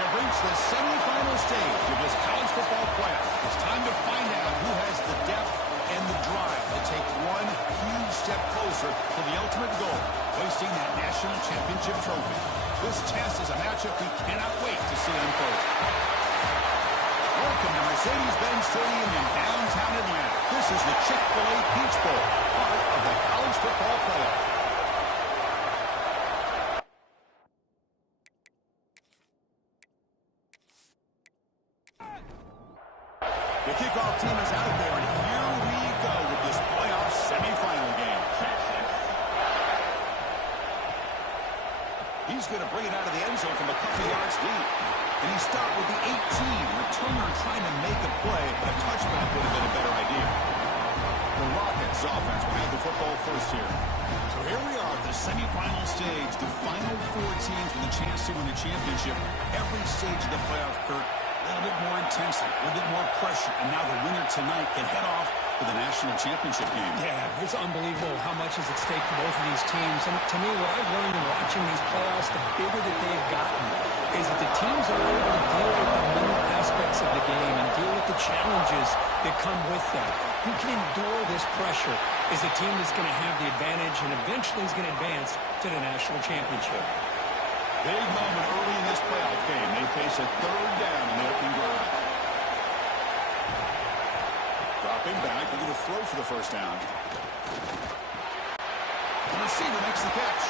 have reached the semifinal stage of this college football playoff. It's time to find out who has the depth and the drive to take one huge step closer to the ultimate goal, hoisting that national championship trophy. This test is a matchup we cannot wait to see unfold. Welcome to Mercedes-Benz Stadium in downtown Atlanta. This is the Chick-fil-A Peach Bowl, part of the college football playoff. The kickoff team is out there, and here we go with this playoff semifinal game. He's going to bring it out of the end zone from a couple yards deep. And he stopped with the 18. Returner trying to make a play, but a touchback would have been a better idea. The Rockets offense will have the football first here. So here we are at the semifinal stage. The final four teams with a chance to win the championship. Every stage of the playoff, Kurt, a little bit more intensity, a little bit more pressure. And now the winner tonight can head off to the national championship game. Yeah, it's unbelievable how much is at stake for both of these teams. And to me, what I've learned in watching these playoffs, the bigger that they've gotten, is that the teams are able to deal with the mental aspects of the game and deal with the challenges that come with that. Who can endure this pressure is the team that's going to have the advantage and eventually is going to advance to the national championship. Big moment early in this playoff game. They face a third down in the opening drive. Dropping back, they're going to throw for the first down. The receiver makes the catch.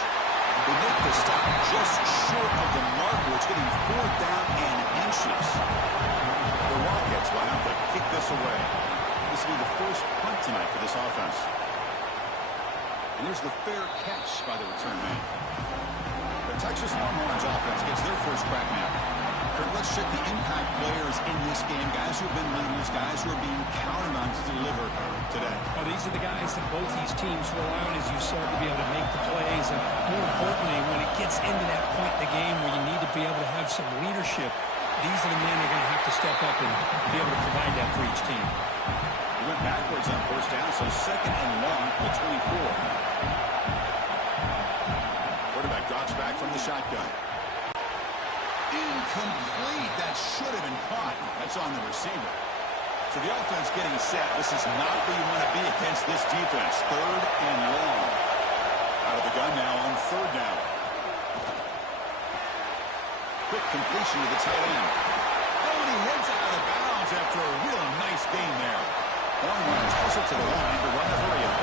They make the stop just short of the marker. It's getting fourth down and inches. The Rockets will have to kick this away. This will be the first punt tonight for this offense. And here's the fair catch by the return man. The Texas Longhorns offense gets their first crack now. Let's check the impact players in this game. Guys who have been leaders, guys who are being counted on to deliver today. Well, these are the guys that both these teams rely on, as you saw, to be able to make the plays. And more importantly, when it gets into that point in the game where you need to be able to have some leadership, these are the men that are going to have to step up and be able to provide that for each team. We went backwards on first down, so second and long at 24. Quarterback drops back from the shotgun. Incomplete. That should have been caught. That's on the receiver. So the offense getting set. This is not where you want to be against this defense. Third and long. Out of the gun now on third down. Quick completion to the tight end. Oh, and he heads out of bounds after a real nice gain there. One runs closer to the line to run the hurry up.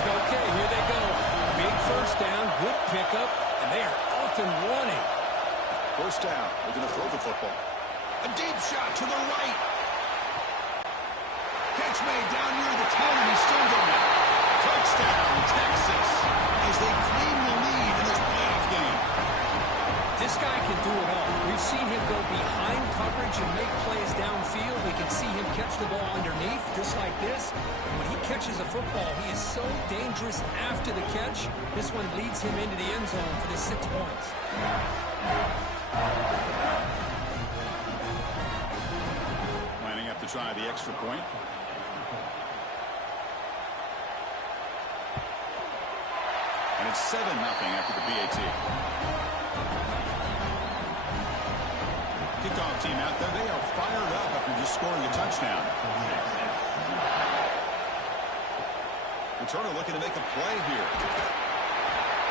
Okay, here they go. Big first down, good pickup, and they are off and running. First down. They're going to throw the football. A deep shot to the right. Catch made down near the 10, and he's still going. Touchdown, Texas, as they claim the lead in this playoff game. This guy can do it all. We've seen him go behind coverage and make plays downfield. We can see him catch the ball underneath, just like this. And when he catches a football, he is so dangerous after the catch. This one leads him into the end zone for the 6 points. Lining up to try the extra point. And it's 7-0 after the PAT. Kickoff team out there. They are fired up after just scoring a touchdown. Returner looking to make a play here.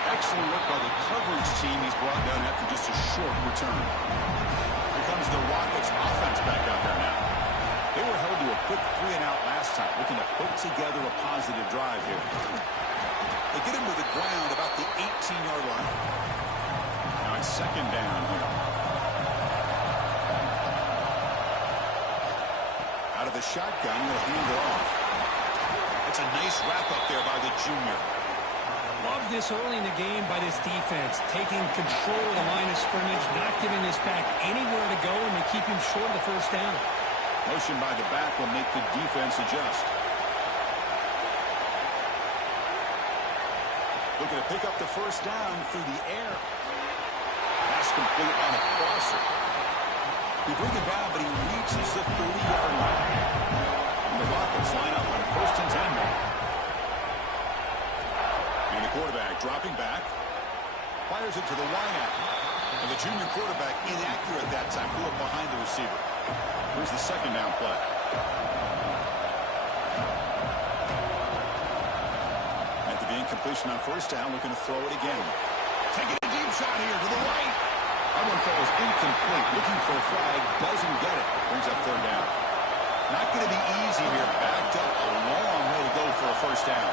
Excellent work by the coverage team. He's brought down after just a short return. Here comes the Rockets offense back out there now. They were held to a quick 3-and-out last time, looking to put together a positive drive here. They get him to the ground about the 18-yard line. Now it's second down here. Out of the shotgun, will hand it off. It's a nice wrap-up there by the junior. Love this early in the game by this defense, taking control of the line of scrimmage, not giving this back anywhere to go, and they keep him short of the first down. Motion by the back will make the defense adjust. Looking to pick up the first down through the air. Pass complete on a crosser. He brings it down, but he reaches the 30-yard line. And the Rockets line up on first and 10 now. And the quarterback dropping back. Fires it to the wideout. A And the junior quarterback inaccurate that time. Threw it behind the receiver. Here's the second down play. At the incompletion on first down, looking to throw it again. Taking a deep shot here to the right. That one falls incomplete. Looking for a flag. Doesn't get it. Brings up third down. Not going to be easy here. Backed up a long way to go for a first down.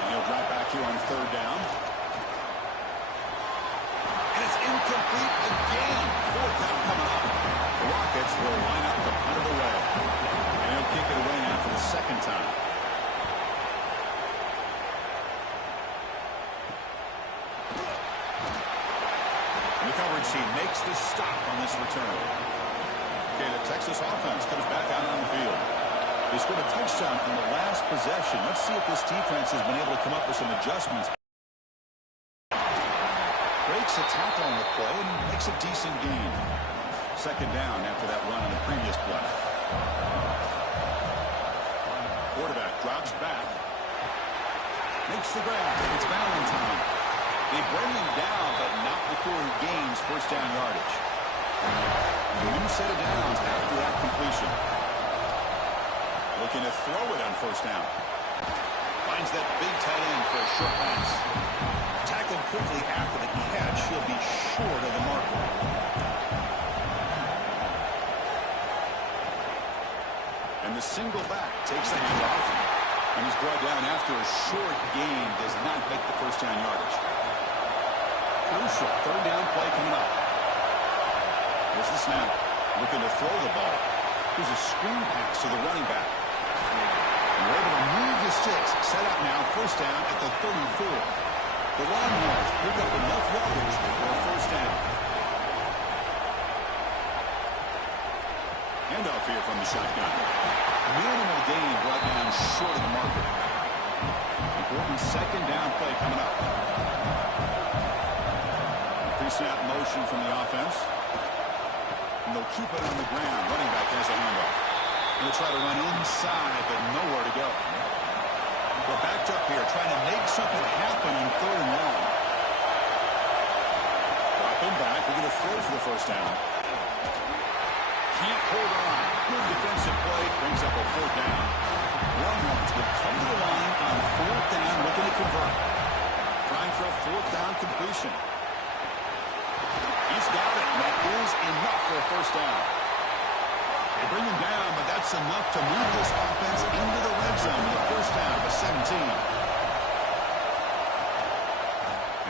And he'll drop back here on third down. And it's incomplete again. Fourth down coming up. The Rockets will line up to punt it away. And he'll kick it away now for the second time. The coverage team makes the stop on this return. Okay, the Texas offense comes back out on the field. They scored a touchdown in the last possession. Let's see if this defense has been able to come up with some adjustments. Breaks a tackle on the play and makes a decent gain. Second down after that run on the previous play. Quarterback drops back. Makes the grab. It's Valentine. They bring him down, but not before he gains first down yardage. New set of downs after that completion. Looking to throw it on first down. Finds that big tight end for a short pass. Tackled quickly after the catch. He'll be short of the marker. And the single back takes the handoff. And he's brought down after a short gain. Does not make the first down yardage. Crucial third down play coming up. Here's the snap. Looking to throw the ball. Here's a screen pass to the running back. And we're able to move the sticks. Set up now. First down at the 34. The Longhorns pick up enough yardage for a first down. Handoff here from the shotgun. Minimal gain brought down short of the marker. Important second down play coming up. Pre-snap motion from the offense. And they'll keep it on the ground. Running back has a handoff. They'll try to run inside, but nowhere to go. We're backed up here, trying to make something happen on third and long. Drop him back. We're going to throw for the first down. Can't hold on. Good defensive play. Brings up a fourth down. Longhorns will come to the line on fourth down, looking to convert. Trying for a fourth down completion. He's got it. That is enough for a first down. They bring him down, but that's enough to move this offense into the red zone with a first down to 17.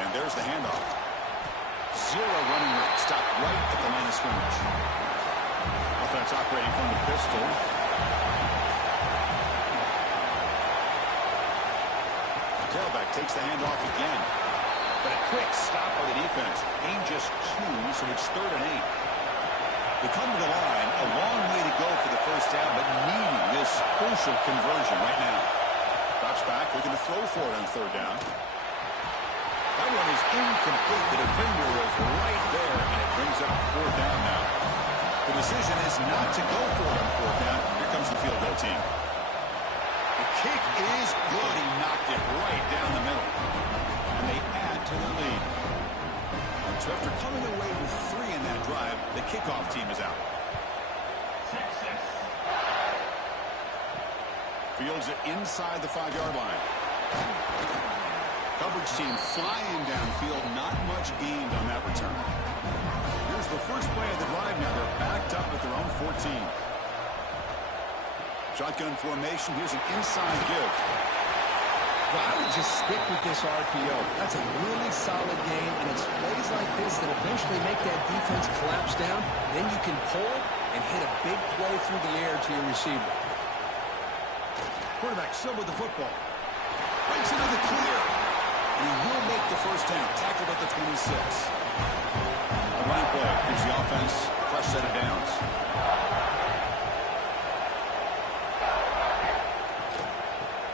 And there's the handoff. Zero running route. Stopped right at the line of scrimmage. Offense operating from the pistol. Tailback takes the handoff again. But a quick stop by the defense. Gain just 2, so it's 3rd and 8. They come to the line. A long way to go for the first down, but needing this crucial conversion right now. Drops back, looking to throw for it on third down. That one is incomplete. The defender is right there, and it brings up fourth down now. The decision is not to go for it on fourth down. Here comes the field goal team. The kick is good. He knocked it right down the middle. And they add to the lead. So after coming away with 3 in that drive, the kickoff team is out. Fields it inside the 5-yard line. Coverage team flying downfield. Not much gained on that return. Here's the first play of the drive now. They're backed up at their own 14. Shotgun formation. Here's an inside give. Well, I would just stick with this RPO. That's a really solid game, and it's plays like this that eventually make that defense collapse down. Then you can pull and hit a big play through the air to your receiver. Quarterback still with the football. Breaks into the clear. And he will make the first down. Tackled at the 26. The running play gives the offense a fresh set of downs.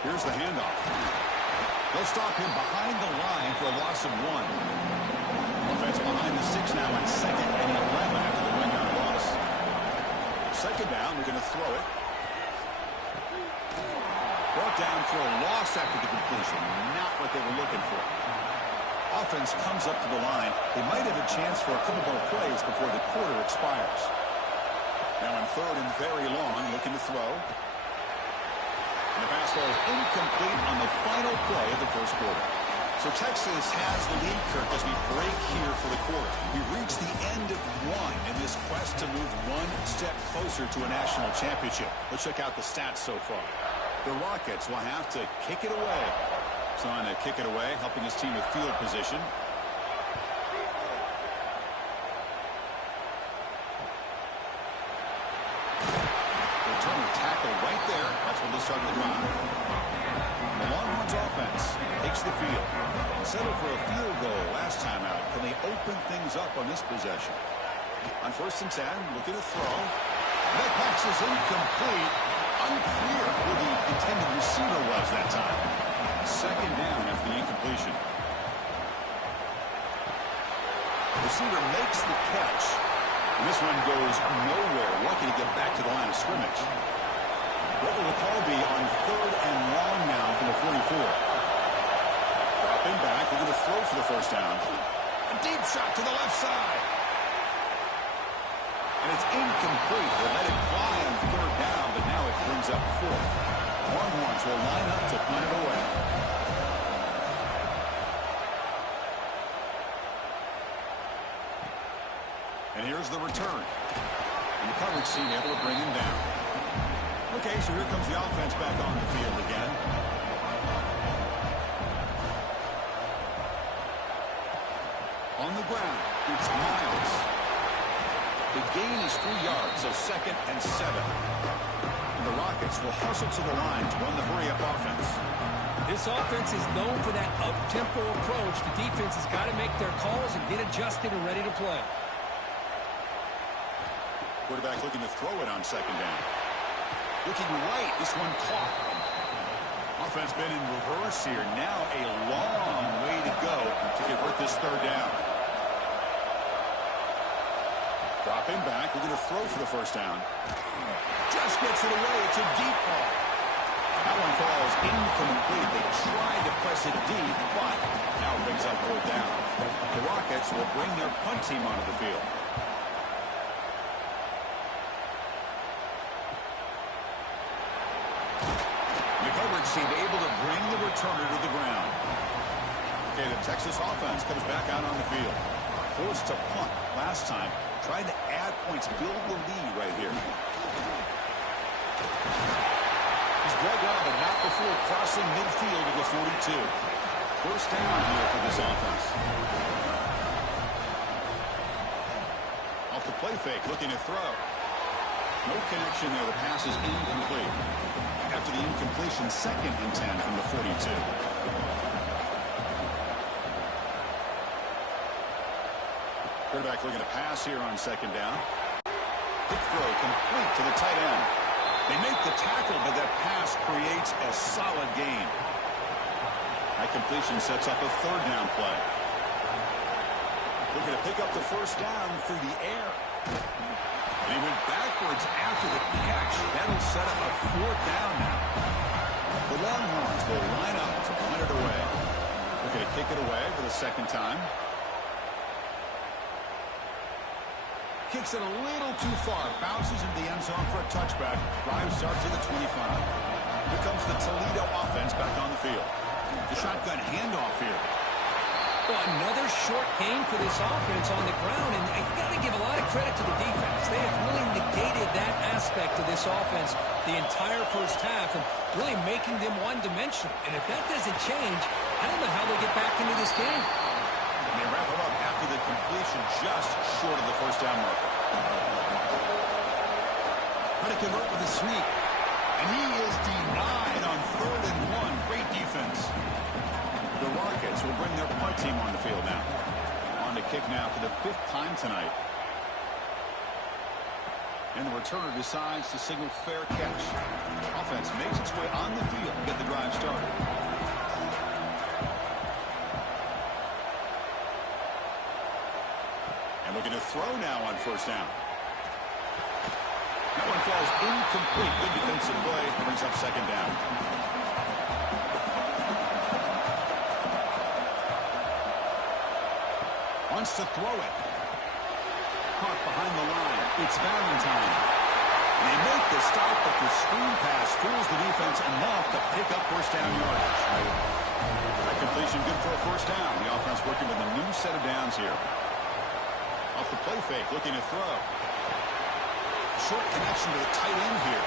Here's the handoff. They'll stop him behind the line for a loss of 1. Offense behind the 6 now in 2nd and 11 after the 1-yard loss. Second down, they're going to throw it. Brought down for a loss after the completion. Not what they were looking for. offense comes up to the line, they might have a chance for a couple more plays before the quarter expires. Now on third and very long, looking to throw. And the pass ball is incomplete on the final play of the first quarter. So Texas has the lead, Kirk, as we break here for the quarter. We've reached the end of one in this quest to move one step closer to a national championship. Let's check out the stats so far. The Rockets will have to kick it away. So on to kick it away, helping his team with field position. Returner tackle right there. That's when they start the drive. The Longhorns offense takes the field. Settled for a field goal last time out. Can they open things up on this possession? On 1st and 10, looking to throw. That pass is incomplete. Unclear who the intended receiver was that time. Second down after the incompletion. Receiver makes the catch. And this one goes nowhere. Lucky to get back to the line of scrimmage. What will the call be on 3rd and long now from the 44? Dropping back. We're going to throw for the first down. A deep shot to the left side. And it's incomplete. They let it fly on 3rd down, but now it brings up 4th. Longhorns will line up to punt it away. And here's the return. And the coverage team able to bring him down. Okay, so here comes the offense back on the field again. On the ground, it's Miles. The gain is 3 yards, so 2nd and 7. And the Rockets will hustle to the line to run the hurry-up offense. This offense is known for that up-tempo approach. The defense has got to make their calls and get adjusted and ready to play. Quarterback looking to throw it on 2nd down. Looking right, this one caught. Offense been in reverse here. Now a long way to go to convert this 3rd down. Dropping back, we're going to throw for the first down. Just gets it away. It's a deep ball. That one falls incomplete. They tried to press it deep, but now it brings up 4th down. The Rockets will bring their punt team onto the field. The coverage team able to bring the returner to the ground. Okay, the Texas offense comes back out on the field. Forced to punt last time. Trying to add points, build the lead right here. He's brought down, but not before crossing midfield of the 42. First down here for this offense. Off the play fake, looking to throw. No connection there. The pass is incomplete. After the incompletion, 2nd and 10 from the 42. Quarterback looking to pass here on 2nd down. Quick throw complete to the tight end. They make the tackle, but that pass creates a solid gain. That completion sets up a 3rd down play. Looking to pick up the first down through the air. And he went backwards after the catch. That'll set up a 4th down now. The Longhorns will line up to punt it away. Looking to kick it away for the 2nd time. Kicks it a little too far. Bounces into the end zone for a touchback. Drive starts to the 25. Here comes the Toledo offense back on the field. The shotgun handoff here. Well, another short gain for this offense on the ground, and you got to give a lot of credit to the defense. They have really negated that aspect of this offense the entire first half and really making them one-dimensional. And if that doesn't change, I don't know how they get back into this game. And they wrap it up after the completion just short of the first down marker. Trying to convert with a sneak. And he is denied on 3rd and 1. Great defense. The Rockets will bring their punt team on the field now. On to kick now for the 5th time tonight. And the returner decides to signal fair catch. Offense makes its way on the field to get the drive started. And looking to throw now on 1st down. That one falls incomplete. Good defensive play. Brings up 2nd down. wants to throw it. Caught behind the line. It's Valentine. They make the stop, but the screen pass fools the defense enough to pick up first down yardage. That completion good for a first down. The offense working with a new set of downs here. Off the play fake, looking to throw. Short connection to the tight end here.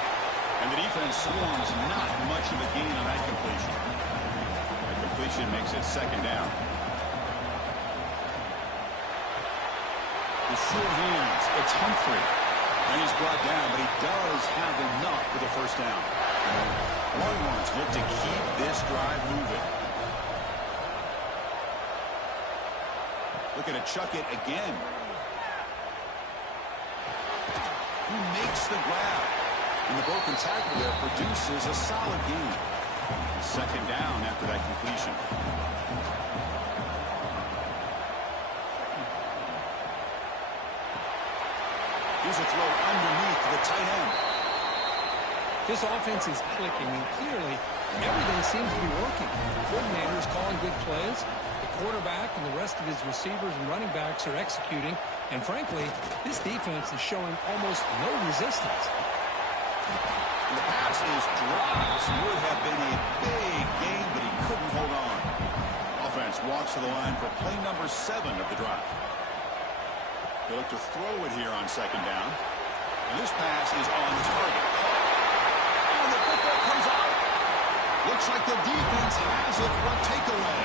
And the defense swarms not much of a gain on that completion. The completion makes it second down. The short hands, it's Humphrey. And he's brought down, but he does have enough for the first down. Longhorns look to keep this drive moving. Looking to chuck it again. Who makes the grab? And the broken tackle there produces a solid gain. Second down after that completion. Here's a throw underneath the tight end. This offense is clicking, and clearly everything seems to be working. The coordinator is calling good plays. The quarterback and the rest of his receivers and running backs are executing. And frankly, this defense is showing almost no resistance. The pass is dropped. Would have been a big gain, but he couldn't hold on. Offense walks to the line for play number 7 of the drive. They look to throw it here on second down. And this pass is on target. And the football comes out. Looks like the defense has it for a takeaway.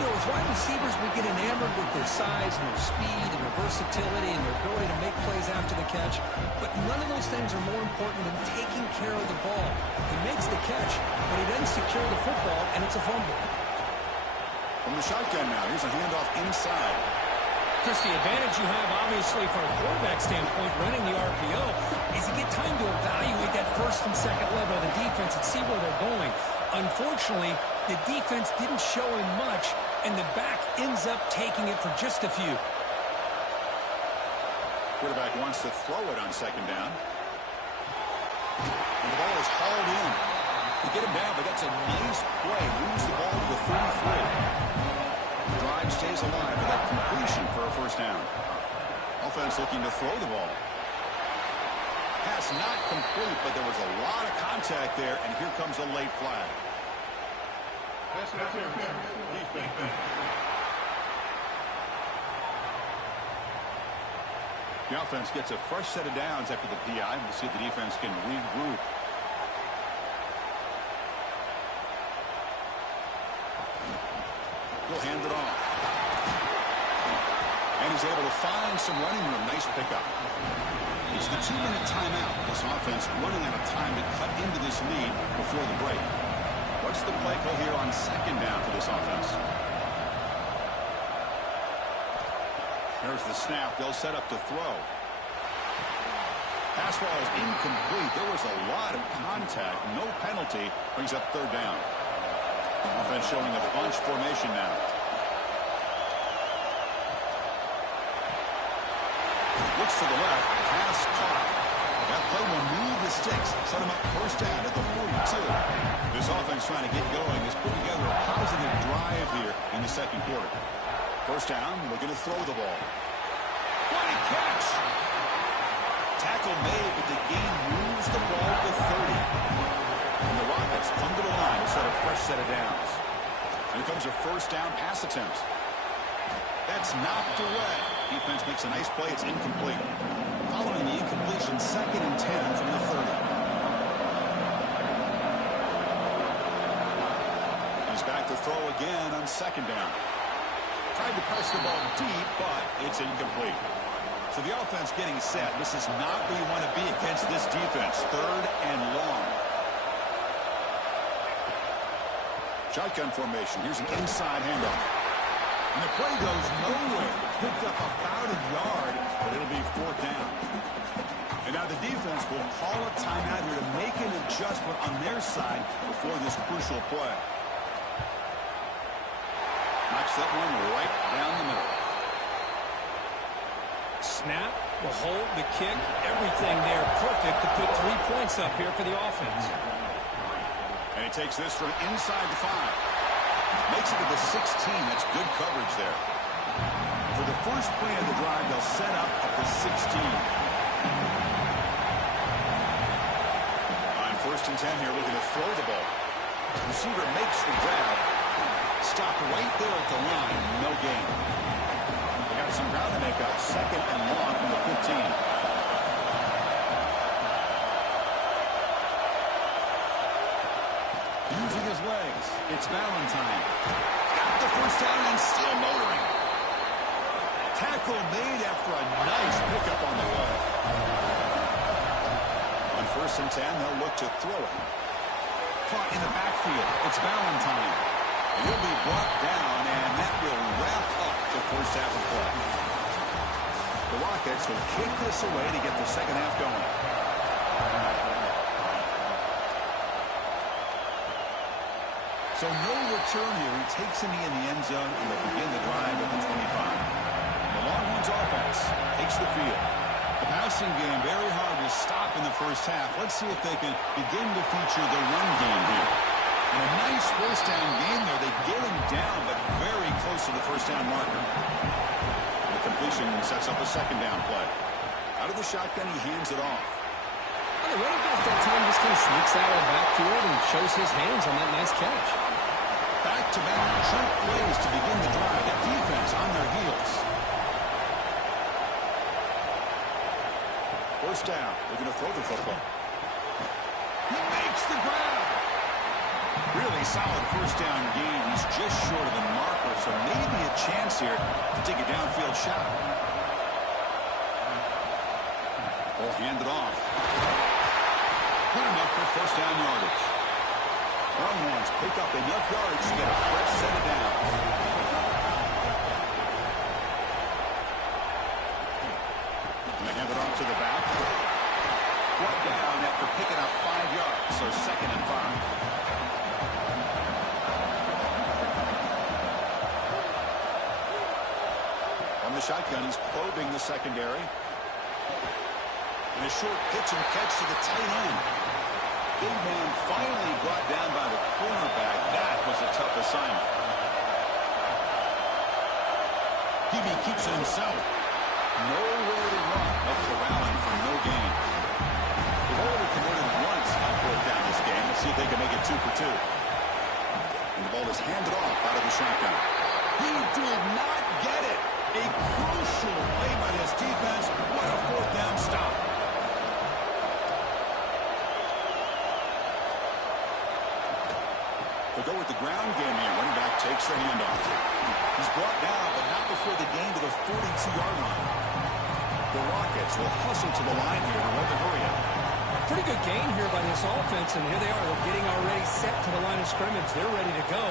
You know, as wide receivers, we get enamored with their size and their speed and their versatility and their ability to make plays after the catch. But none of those things are more important than taking care of the ball. He makes the catch, but he doesn't secure the football, and it's a fumble. From the shotgun now, here's a handoff inside. Chris, the advantage you have, obviously, from a quarterback standpoint, running the RPO, is you get time to evaluate that first and second level of the defense and see where they're going. Unfortunately, the defense didn't show him much, and the back ends up taking it for just a few. Quarterback wants to throw it on second down. And the ball is hauled in. To get him down, but that's a nice play. Moves the ball to the 33. The drive stays alive with that completion for a first down. Offense looking to throw the ball. Pass not complete, but there was a lot of contact there, and here comes a late flag. The offense gets a fresh set of downs after the PI. We'll see if the defense can regroup. He'll hand it off. And he's able to find some running room. Nice pickup. It's the 2-minute timeout. This offense running out of time to cut into this lead before the break. What's the play call here on second down for this offense? There's the snap. They'll set up to throw. Pass ball is incomplete. There was a lot of contact. No penalty. Brings up third down. Offense showing a bunch formation now. Looks to the left. Pass caught. That play will move the sticks. Set him up first down at the 42. This offense trying to get going is putting together a positive drive here in the second quarter. First down, looking to throw the ball. What a catch! Tackle made, but the game moves the ball to 30. And the Rockets come to the line to set a fresh set of downs. Here comes a first down pass attempt. That's knocked away. Defense makes a nice play. It's incomplete. Following the incompletion, 2nd and 10 from the 30. He's back to throw again on second down. Tried to press the ball deep, but it's incomplete. So the offense getting set. This is not where you want to be against this defense. 3rd and long. Shotgun formation. Here's an inside handoff. And the play goes nowhere. Picked up about a yard, but it'll be 4th down. And now the defense will call a timeout here to make an adjustment on their side before this crucial play. Knocks that one right down the middle. Snap, the hold, the kick, everything there perfect to put 3 points up here for the offense. And he takes this from inside the 5. Makes it to the 16. That's good coverage there. for the first play of the drive, they'll set up at the 16. On 1st and 10 here, looking to throw the ball. Receiver makes the grab. Stopped right there at the line. No gain. They got some ground to make up. 2nd and long from the 15. Using his legs. It's Valentine. Got the first down and still motoring. Tackle made after a nice pickup on the way. On 1st and 10, they'll look to throw it. Caught in the backfield. It's Valentine. He'll be brought down, and that will wrap up the first half of play. The Rockets will kick this away to get the second half going. So no return here. He takes him in the end zone, and they'll begin the drive at the 25. The Longhorns offense takes the field. The passing game very hard to stop in the first half. Let's see if they can begin to feature the run game here. And a nice first down gain there. They get him down, but very close to the first down marker. The completion sets up a second down play. Out of the shotgun, he hands it off. Well, the running back that time just kind of sneaks out of the backfield and shows his hands on that nice catch. Back-to-back trick plays to begin the drive. The defense on their heels. First down. They're going to throw the football. He makes the grab. Really solid first down gain. He's just short of the marker, so maybe a chance here to take a downfield shot. Ball handed off. Good enough for first down yardage. Longhorns pick up enough yards to get a fresh set of downs. They hand it off to the back. Brought down after picking up 5 yards, so 2nd and 5. On the shotgun, he's probing the secondary. And a short pitch and catch to the tight end. Big man finally brought down by the cornerback. That was a tough assignment. Hebe keeps it himself. Nowhere to run. Up to Allen for no gain. They've already converted once on 4th down this game. Let's see if they can make it 2 for 2. And the ball is handed off out of the shotgun. He did not get it. A crucial play by this defense. What a 4th down stop. They go with the ground game here. Running back takes the handoff. He's brought down, but not before the gain to the 42-yard line. The Rockets will hustle to the line here to hold the hurry up. Pretty good gain here by this offense, and here they are. They're getting already set to the line of scrimmage. They're ready to go.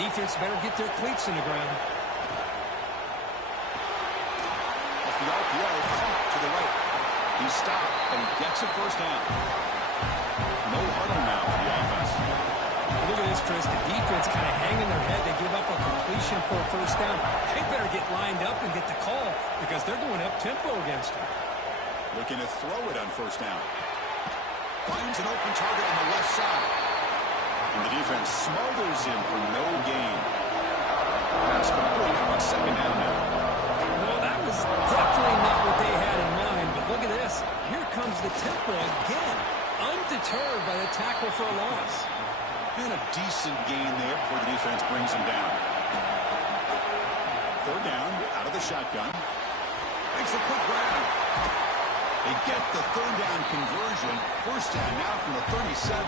Defense better get their cleats in the ground. Off the RPO, to the right. He stopped, and he gets a first down. No huddle now for the offense. Look at this, Chris. The defense kind of hanging their head. They give up a completion for a first down. They better get lined up and get the call because they're going up-tempo against them. Looking to throw it on first down. Finds an open target on the left side. And the defense smothers him for no gain. That's complete on 2nd down now. Well, that was definitely not what they had in mind. But look at this. Here comes the tempo again. Undeterred by the tackle for a loss. And a decent gain there before the defense brings him down. 3rd down, out of the shotgun. Makes a quick grab. They get the 3rd down conversion. First down now from the 37.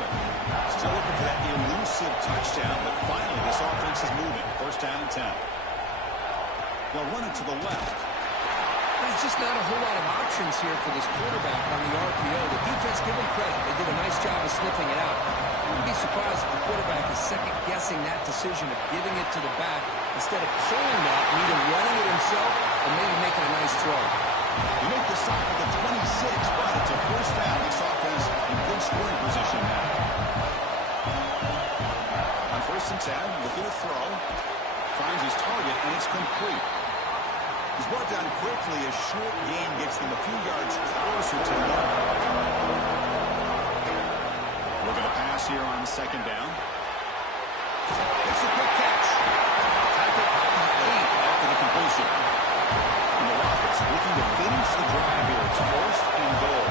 Still looking for that elusive touchdown, but finally this offense is moving. First down and 10. They'll run it to the left. There's just not a whole lot of options here for this quarterback on the RPO. The defense, give them credit. They did a nice job of sniffing it out. I wouldn't be surprised if the quarterback is second-guessing that decision of giving it to the back instead of pulling that and either running it himself or maybe making a nice throw. You make the stop at the 26, but it's a first down. This offense in good scoring position now. On 1st and 10, looking to throw. Finds his target, and it's complete. He's brought down quickly. A short gain gets them a few yards closer to the line. Look at the pass here on 2nd down. It's a quick catch. Tackle at the 8 after the completion. to finish the drive here. It's first and goal.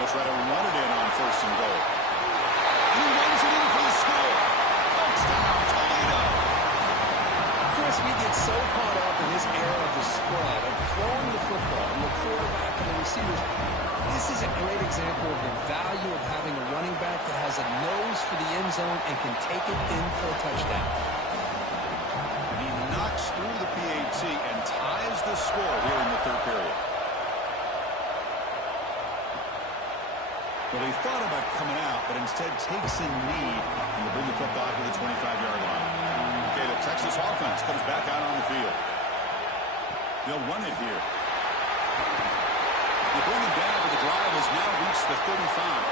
They'll try to run it in on first and goal. And he runs it in for the score. Touchdown, Toledo. Chris, we get so caught up in this era of the spread, of throwing the football, and the quarterback and the receivers. This is a great example of the value of having a running back that has a nose for the end zone and can take it in for a touchdown. He knocks through the PAT and ties the score here in the third period. Well, he thought about coming out, but instead takes a knee and will bring the football to the 25-yard line. Okay, the Texas offense comes back out on the field. They'll run it here. They bring him down, but the drive has now reached the 35.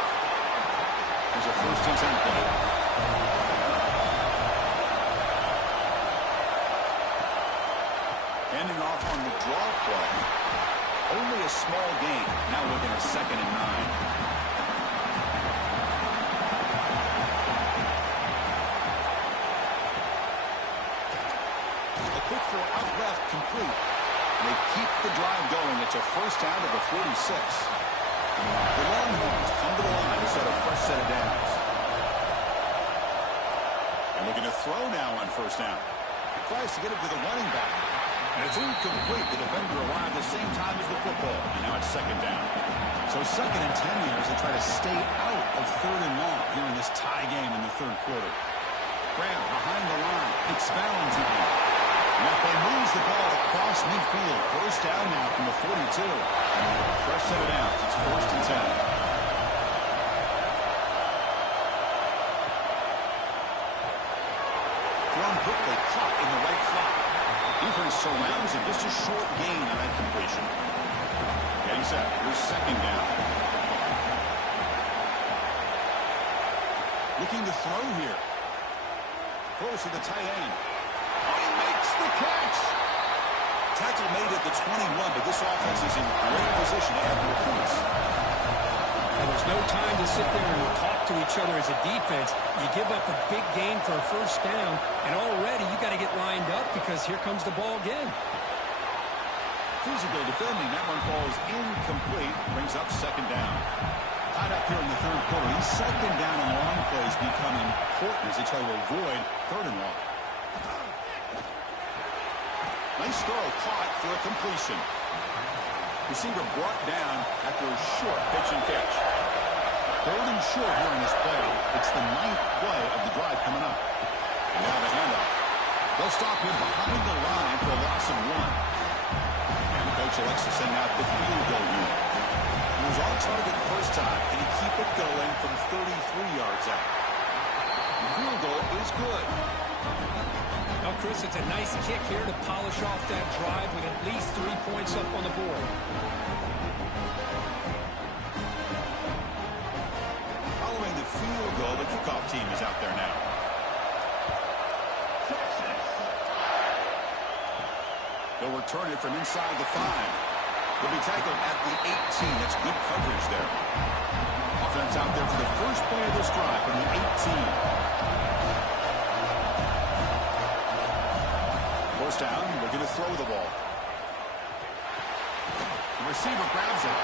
There's a first and 10 play. Handing off on the draw play. Only a small gain. Now looking at second and 9. Quick throw out left, complete. They keep the drive going. It's a first down to the 46. The Longhorns come to the line to set a fresh set of downs. And looking to throw now on first down. Tries to get it to the running back. And it's incomplete. The defender arrived at the same time as the football. And now it's second down. So second and 10 here as they try to stay out of third and long here in this tie game in the third quarter. Grab behind the line. It's Valentine. They moves the ball across midfield. First down now from the 42. Fresh set of downs. It's first and 10. Thrown quickly, caught in the right flat. Defense surrounds it. Just a short gain on that completion. Getting set. Here's second down. Looking to throw here. Throws to the tight end. The catch. Tackle made at the 21, but this offense is in great position to add more points. And there's no time to sit there and talk to each other as a defense. You give up a big gain for a first down, and already you got to get lined up because here comes the ball again. Physical defending. That one falls incomplete. Brings up second down. Tied up here in the third quarter. These second down and long plays become important as they try to avoid third and long. Nice throw, caught for a completion. Receiver brought down after a short pitch and catch. Third and short here in this play. It's the 9th play of the drive coming up. And now the handoff. They'll stop him behind the line for a loss of 1. And the coach elects to send out the field goal unit. He was on target the first time, and he keep it going from 33 yards out. The field goal is good. Now, Chris, it's a nice kick here to polish off that drive with at least 3 points up on the board. Following the field goal, the kickoff team is out there now. They'll return it from inside the 5. They'll be tackled at the 18. That's good coverage there. Offense out there for the first play of this drive from the 18. First down, looking to throw the ball. The receiver grabs it,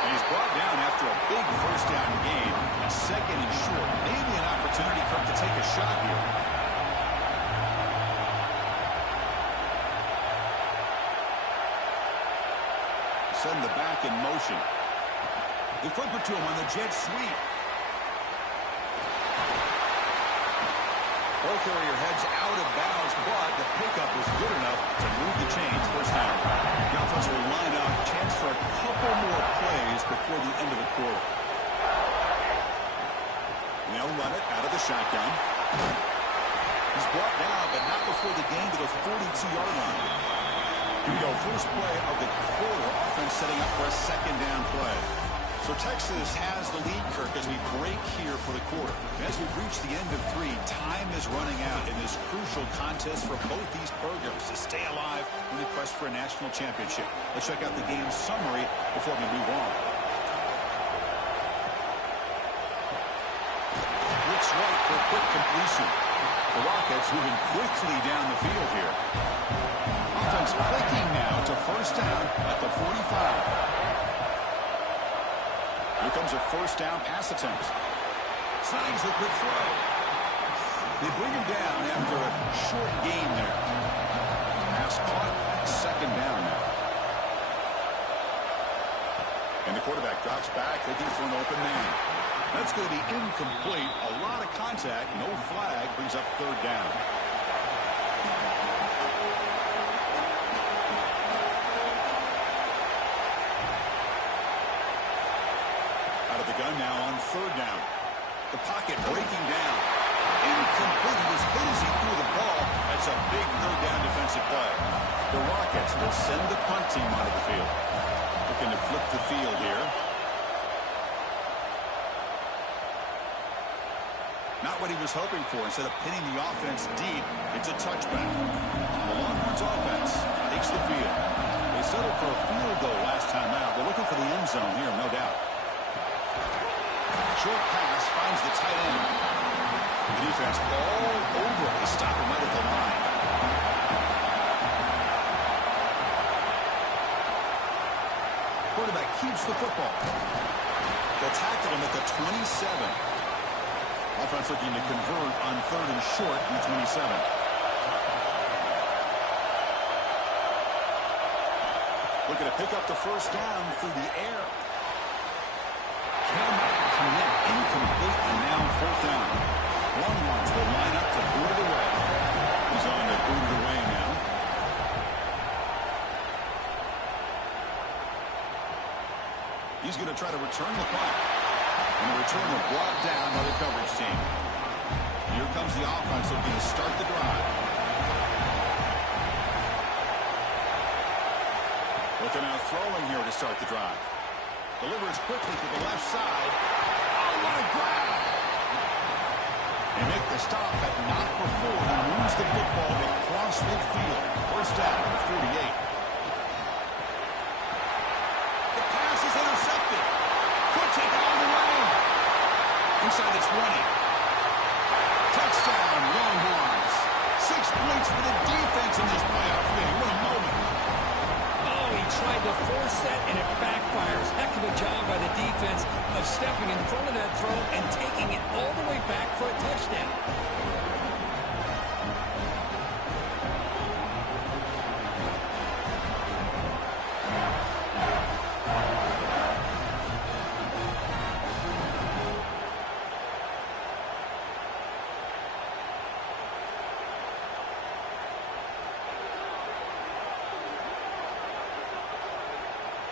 and he's brought down after a big first down gain. Second and short. Maybe an opportunity for him to take a shot here. Send the back in motion. They flip it to him on the jet sweep. Ball carrier heads out of bounds, but the pickup was good enough to move the chains. First down. The offense will line up. Chance for a couple more plays before the end of the quarter. They'll run it out of the shotgun. He's brought down, but not before the gain to the 42-yard line. Here we go. First play of the quarter. Offense setting up for a second down play. So Texas has the lead, Kirk, as we break here for the quarter. As we reach the end of 3, time is running out in this crucial contest for both these programs to stay alive in the quest for a national championship. Let's check out the game summary before we move on. Looks right for a quick completion. The Rockets moving quickly down the field here. Offense clicking now to first down at the 45. Here comes a first down pass attempt. Signs a good throw. They bring him down after a short gain there. Pass caught. Second down now. And the quarterback drops back, looking for an open man. That's going to be incomplete. A lot of contact. No flag. Brings up third down. Out of the gun now on third down. The pocket breaking down. Incomplete. He was hit as he threw the ball. That's a big third down defensive play. The Rockets will send the punt team onto the field. Looking to flip the field here. Not what he was hoping for. Instead of pinning the offense deep, it's a touchback. The Longhorns offense takes the field. They settled for a field goal last time out. They're looking for the end zone here, no doubt. Short pass finds the tight end. The defense all over it to stop him right at the line. Quarterback keeps the football. They'll tackle him at the 27. Offense looking to convert on third and short from 27. Looking to pick up the first down through the air. Cannot connect. Incomplete, and now fourth down. Longhorns will line up to boot it away. He's on to boot it away now. He's going to try to return the punt. And the return will brought down by the coverage team. Here comes the offense looking to start the drive. Looking out throwing here to start the drive. Delivers quickly to the left side. Oh, what a grab! They make the stop, but not before he moves the football across midfield. First down at 48. The pass is intercepted. Could take it all the way. Inside the 20. Touchdown, Longhorns. 6 points for the defense in this playoff game. What a moment. Oh, he tried to force that, and it backfires. Heck of a job by the defense of stepping in front of that throw and taking it all the way back for a touchdown.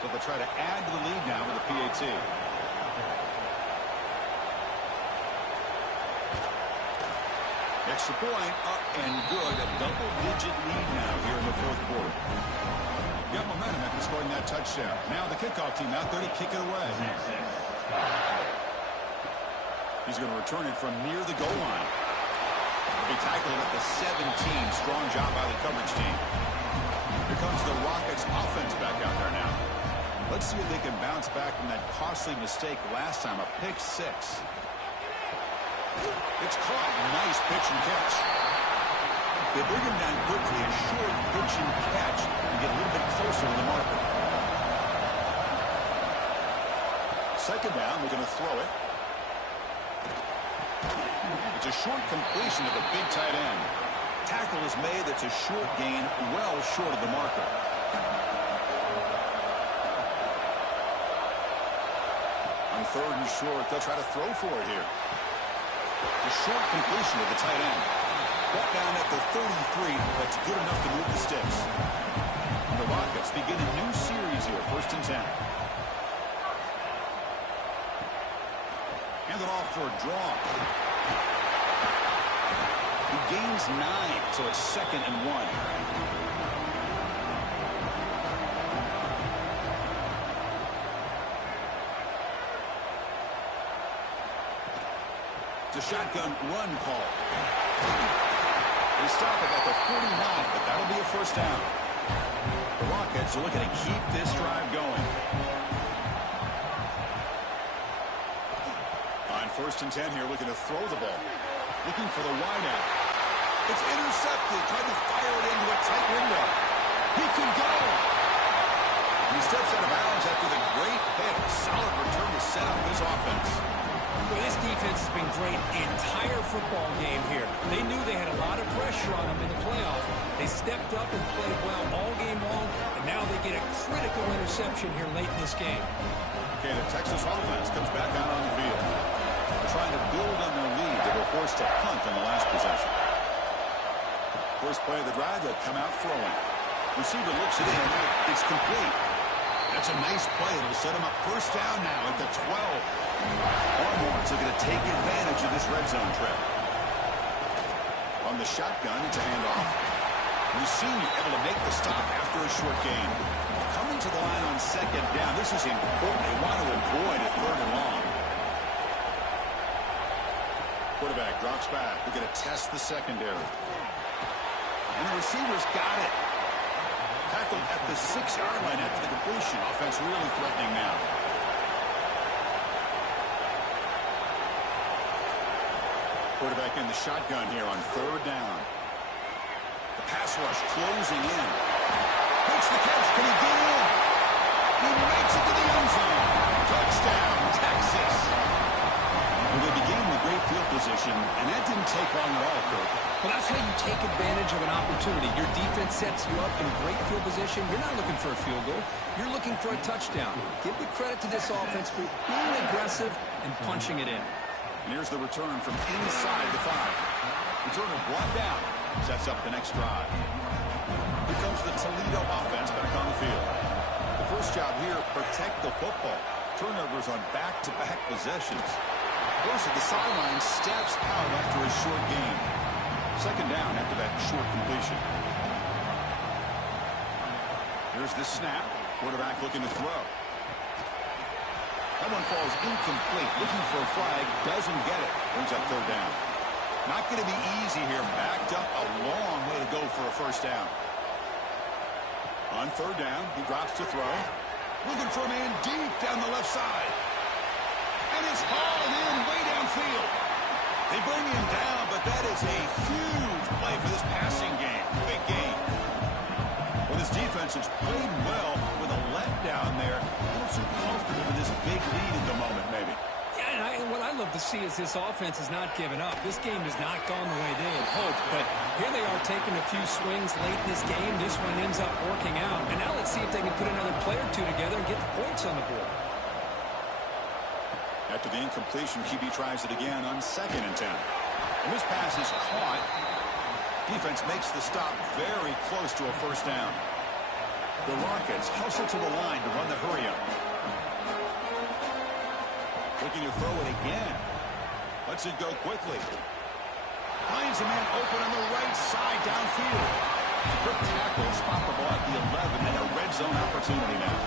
So they'll try to add to the lead now with a PAT. Extra point up and good. A double-digit lead now here in the fourth quarter. Got momentum after scoring that touchdown. Now the kickoff team out there to kick it away. He's going to return it from near the goal line. He'll be tackled at the 17. Strong job by the coverage team. Here comes the Rockets offense back out there now. Let's see if they can bounce back from that costly mistake last time, a pick six. It's caught. Nice pitch and catch. They bring him down quickly, a short pitch and catch, and get a little bit closer to the marker. Second down, we're going to throw it. It's a short completion to the big tight end. Tackle is made. That's a short gain, well short of the marker. On third and short, they'll try to throw for it here. A short completion to the tight end. Brought down at the 33. That's good enough to move the sticks. And the Rockets begin a new series here, 1st and 10. Hand it off for a draw. He gains 9, so it's 2nd and 1. It's a shotgun run call. They stop it at the 49, but that'll be a first down. The Rockets are looking to keep this drive going. On 1st and 10 here, looking to throw the ball. Looking for the wideout. It's intercepted. Tried to fire it into a tight window. He could go. He steps out of bounds after the great hit. Solid return to set up his offense. Well, this defense has been great the entire football game here. They knew they had a lot of pressure on them in the playoff. They stepped up and played well all game long, and now they get a critical interception here late in this game. Okay, the Texas offense comes back out on the field. They're trying to build on their lead. They were forced to punt on the last possession. First play of the drive, they'll come out throwing. Receiver looks it in. It's complete. That's a nice play. It'll set him up first down now at the 12. Longhorns are going to take advantage of this red zone trip. On the shotgun, it's a handoff. The senior able to make the stop after a short gain. Coming to the line on second down. This is important. They want to avoid a third and long. Quarterback drops back. We're going to test the secondary. And the receiver's got it. Tackled at the 6-yard line after the completion. Offense really threatening now. Quarterback in the shotgun here on third down. The pass rush closing in. Makes the catch. Can he get in? He makes it to the end zone. Touchdown, Texas. Well, they began with great field position, and that didn't take long at all, Kurt. Well, that's how you take advantage of an opportunity. Your defense sets you up in great field position. You're not looking for a field goal. You're looking for a touchdown. Give the credit to this offense for being aggressive and punching it in. And here's the return from inside the 5. Returner brought down. Sets up the next drive. Here comes the Toledo offense back on the field. The first job here, protect the football. Turnovers on back-to-back possessions. Goes to the sideline, steps out after a short gain. Second down after that short completion. Here's the snap. Quarterback looking to throw. That one falls incomplete. Looking for a flag. Doesn't get it. Brings up third down. Not going to be easy here. Backed up a long way to go for a first down. On third down, he drops to throw. Looking for a man deep down the left side. And it's hauled in way downfield. They bring him down, but that is a huge play for this passing game. Big game. Well, this defense has played well with a letdown there. Not so comfortable with this big lead at the moment, maybe. Yeah, and what I love to see is this offense has not given up. This game has not gone the way they had hoped, but here they are taking a few swings late in this game. This one ends up working out. And now let's see if they can put another play or two together and get the points on the board. After the incompletion, QB tries it again on 2nd and 10. And this pass is caught. Defense makes the stop very close to a first down. The Rockets hustle to the line to run the hurry-up. Looking to throw it again. Lets it go quickly. Finds a man open on the right side downfield. Quick tackle, spot the ball at the 11, and a red zone opportunity now.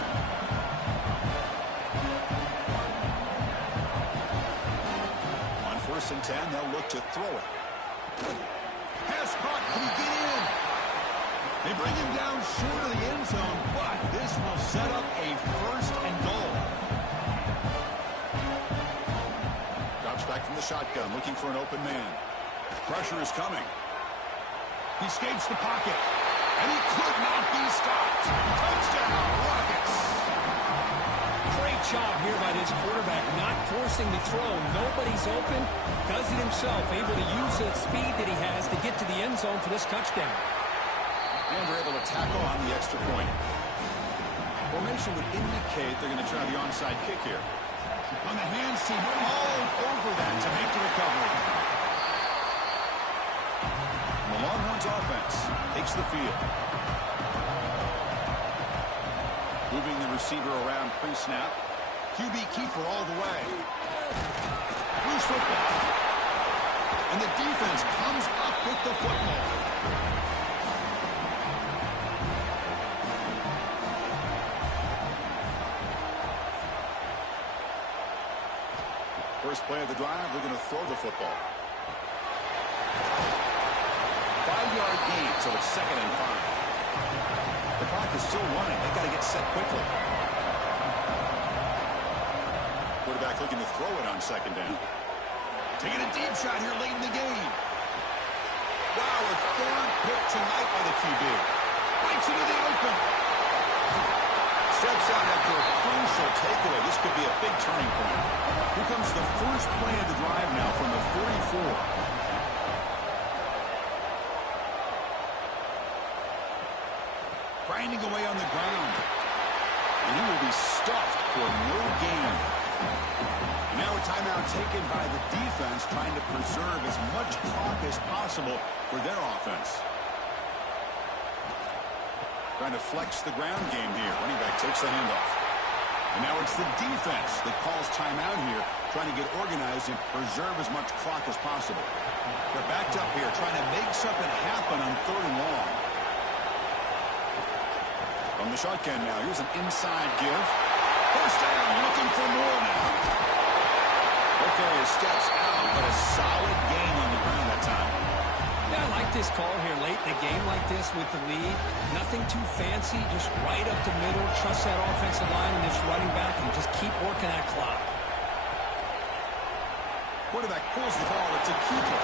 On 1st and 10, they'll look to throw it. Pass caught. Can he get in? They bring him down short of the end zone, but this will set up a 1st and goal. Drops back from the shotgun, looking for an open man. Pressure is coming. He escapes the pocket, and he could not be stopped. Touchdown, Rockets. Great job here by this quarterback, not forcing the throw. Nobody's open. Does it himself, able to use the speed that he has to get to the end zone for this touchdown. And they're able to tack on the extra point. Formation would indicate they're going to try the onside kick here. On the hands team, all over that to make the recovery. And the Longhorns offense takes the field. Moving the receiver around pre-snap. QB keeper all the way. Loose football. And the defense comes up with the football. First play of the drive, they're going to throw the football. 5-yard gain, so it's 2nd and 5. The clock is still running. They got to get set quickly. Quarterback looking to throw it on 2nd down. Taking a deep shot here late in the game. Wow, a third pick tonight by the QB. Right into the open. Steps out after a crucial takeaway. This could be a big turning point. Here comes the first play of the drive now from the 44. Grinding away on the ground. And he will be stuffed for no gain. And now a timeout taken by the defense, trying to preserve as much clock as possible for their offense. Trying to flex the ground game here. Running back takes the handoff. And now it's the defense that calls timeout here, trying to get organized and preserve as much clock as possible. They're backed up here, trying to make something happen on 3rd and long. On the shotgun now, here's an inside give. First down, looking for more now. Okay, he steps out, but a solid gain on the ground that time. Yeah, I like this call here late in a game like this with the lead. Nothing too fancy, just right up the middle. Trust that offensive line and this running back and just keep working that clock. Quarterback pulls the ball. It's a keeper.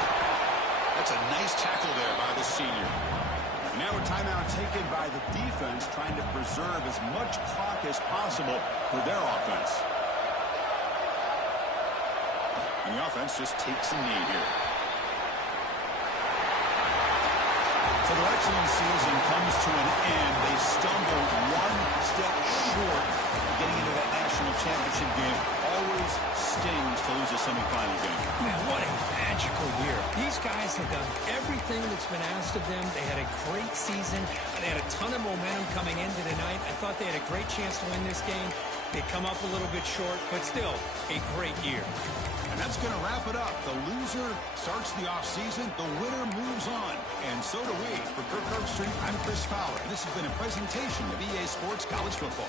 That's a nice tackle there by the senior. And now a timeout taken by the defense, trying to preserve as much clock as possible for their offense. And the offense just takes a knee here. So their excellent season comes to an end. They stumble one step short of getting into that national championship game. Always stings to lose a semifinal game. Man, what a magical year. These guys have done everything that's been asked of them. They had a great season. They had a ton of momentum coming into tonight. I thought they had a great chance to win this game. They come up a little bit short, but still a great year. And that's going to wrap it up. The loser starts the offseason. The winner moves on. And so do we. For Kirk Herbstreit, I'm Chris Fowler. This has been a presentation of EA Sports College Football.